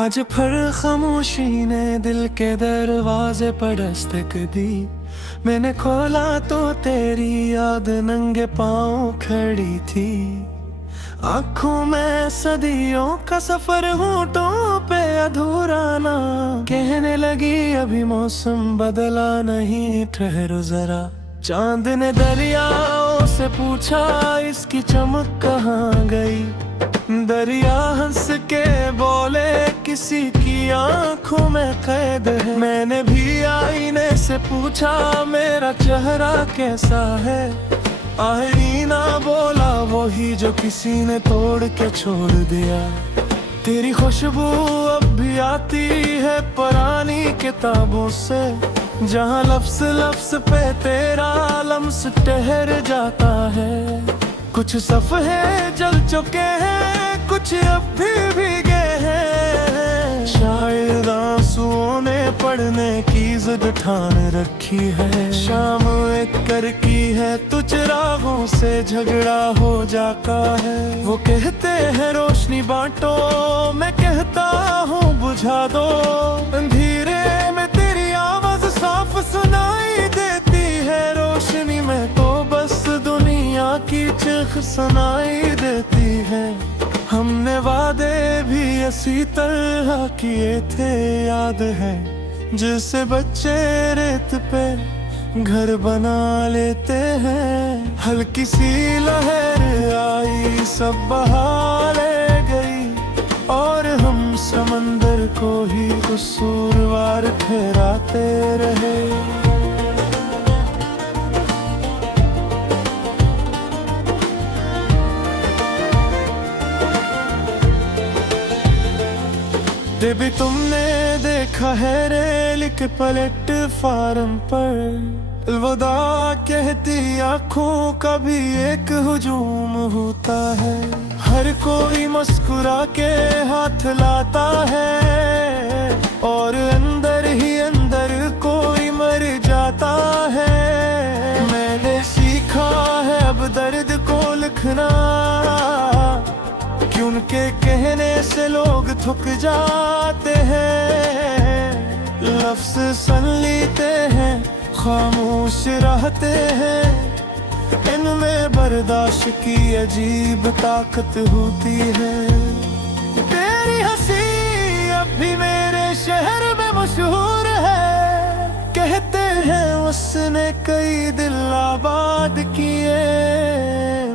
आज फिर खामोशी ने दिल के दरवाजे पर दस्तक दी। मैंने खोला तो तेरी याद नंगे पाँव खड़ी थी। आँखों में सदियों का सफर, होठों पे अधूरा ना। कहने लगी अभी मौसम बदला नहीं, ठहरो जरा। चांद ने दरियाओं से पूछा इसकी चमक कहाँ गई। दरिया हंस के बोले किसी की आंखों में कैद है। मैंने भी आईने से पूछा मेरा चेहरा कैसा है। आईना बोला वही जो किसी ने तोड़ के छोड़ दिया। तेरी खुशबू अब भी आती है पुरानी किताबों से, जहाँ लफ्ज़ लफ्ज़ पे तेरा लम्स ठहर जाता है। कुछ सफ़हे जल चुके हैं, कुछ अब भी भीगे हैं। शायद आंसुओं ने पढ़ने की जिद ठान रखी है। शाम एक कर की है तो चिरागों से झगड़ा हो जाता है। वो कहते हैं रोशनी बांटो, मैं कहता हूँ बुझा दो। अंधेरे में तेरी आवाज़ साफ सुनाई देती है। रोशनी में तो बस दुनिया की चीख सुनाई देती है। हमने वादे भी इसी तरह किए थे, याद है। जैसे बच्चे रेत पे घर बना लेते हैं। हल्की सी लहर आई सब बहा ले गई, और हम समंदर को ही कसूरवार ठहराते रहे। भी तुमने देखा है रेल के प्लेटफार्म पर, अलविदा कहती आँखों का भी एक हुजूम होता है। हर कोई मुस्कुरा के हाथ लाता है, और अंदर ही अंदर कोई मर जाता है। मैंने सीखा है अब दर्द को लिखना, कि उनके कहने से लोग थक जाते हैं। लफ्ज़ सुन लेते हैं, खामोश रहते हैं। इनमें बर्दाश्त की अजीब ताकत होती है। तेरी हंसी अब भी मेरे शहर में मशहूर है। कहते हैं उसने कई दिल आबाद किए।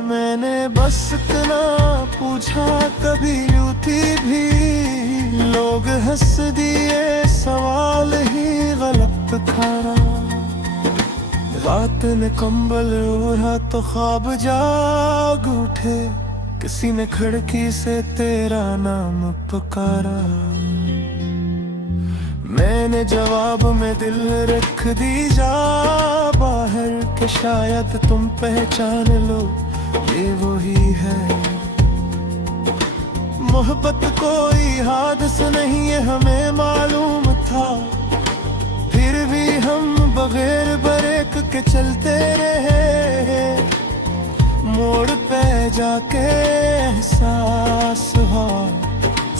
मैंने बस इतना पूछा कभी यूं भी, लोग हंस दिए सवाल ही गलत था। रात ने कंबल ओढ़ा तो ख्वाब जाग उठे। किसी ने खिड़की से तेरा नाम पुकारा। मैंने जवाब में दिल रख दी जा बाहर, के शायद तुम पहचान लो ये वही है। मोहब्बत कोई हादसा नहीं है हमें मालूम था, फिर भी हम बगैर ब्रेक के चलते रहे। मोड़ पे जाके एहसास हुआ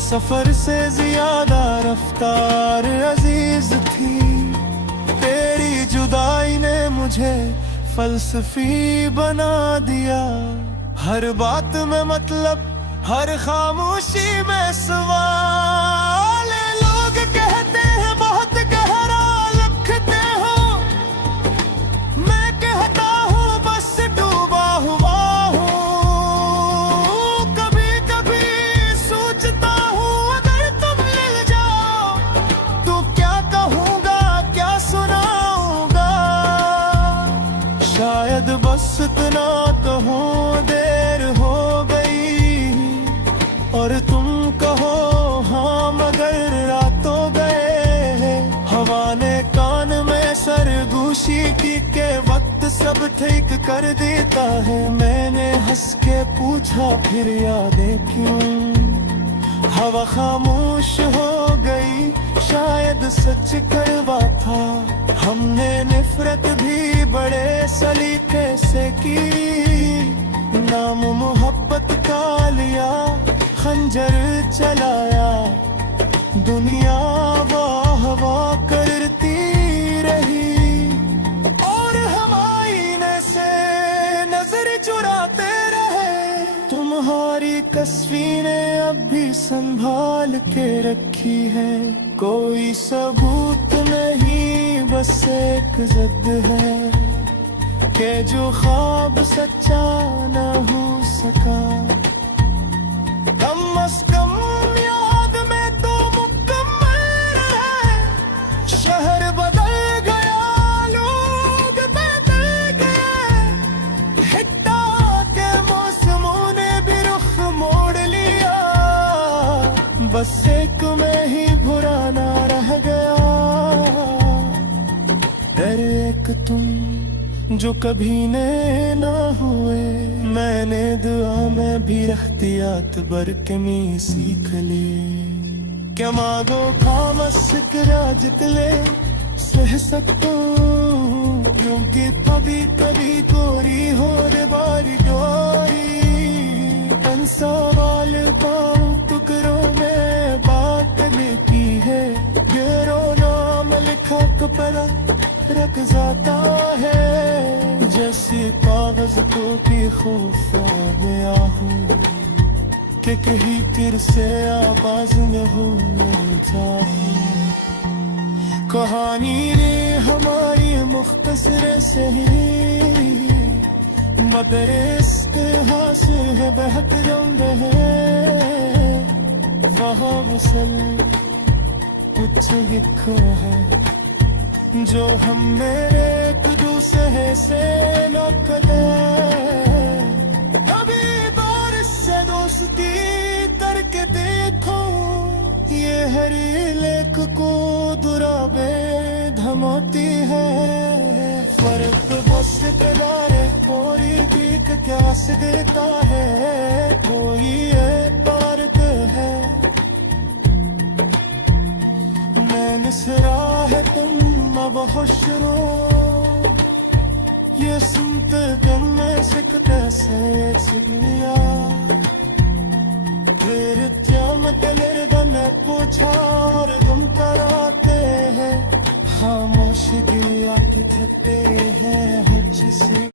सफर से ज्यादा रफ्तार अजीज थी। तेरी जुदाई ने मुझे फलसफी बना दिया। हर बात में मतलब, हर खामोशी में सवाल। लोग कहते हैं बहुत गहरा लिखते हो, मैं कहता हूँ बस डूबा हुआ हूँ। कभी कभी सोचता हूँ अगर तुम मिल जाओ तो क्या कहूँगा, क्या सुनाऊंगा। शायद बस इतना कहूँ देर हो गई, और तुम कहो हाँ मगर रातों गए। हवा ने कान में सरगोशी की के वक्त सब ठीक कर देता है। मैंने हंस के पूछा फिर यादें क्यों। हवा खामोश हो गई, शायद सच कड़वा था। हमने नफरत भी बड़े सलीके से की। नाम मोहब्बत का लिया, खंजर चलाया, दुनिया वाह वाह करती रही और हम आईने से नजर चुराते रहे। तुम्हारी तस्वीरें अब भी संभाल के रखी है, कोई सबूत नहीं बस एक जिद है कि जो ख्वाब सच्चा न हो सका, कम अज कम याद में तो मुकम्मल है। शहर बदल गया, लोग बदल गए, हिट्टा के मौसमों ने भी रुख मोड़ लिया, बस एक में ही बुरा ना रह गया। डर एक तुम जो कभी ने ना हुए, मैंने दुआ में भी एहतियात बरकमी सीख ले। क्या मांगो खामस जित ले सह सकता हूँ, क्योंकि कभी कभी कोरी हो रे बारी डोरी। सवाल पाऊँ टुकड़ों में बात लिखी है, गेरो नाम लिखा कपड़ा रख जाता है, जैसे कागज को भी खौफ गया हूँ कि कहीं फिर से आवाज में हो जाऊं। कहानी रे हमारी मुख्तसर सही, बदरे इसके हासिल है बहक रंग है, वहाँ मसल कुछ लिखा है जो हम मेरे एक दूसरे से न करें। अभी बारिश से दोस्ती करके देखो, ये हरी लेख को दुराबे धमोती है। फर्क बस किनारे पूरी ठीक क्या से देता है, कोई ये पार्क है मैं मिसरा है तुम अब होशरो, ये सुनते दिल में सिकते से सिगलिया। फिर जामत निर्दन पूछा और तुम कराते हैं, खामोश गिया कि थकते हैं हर चीज़।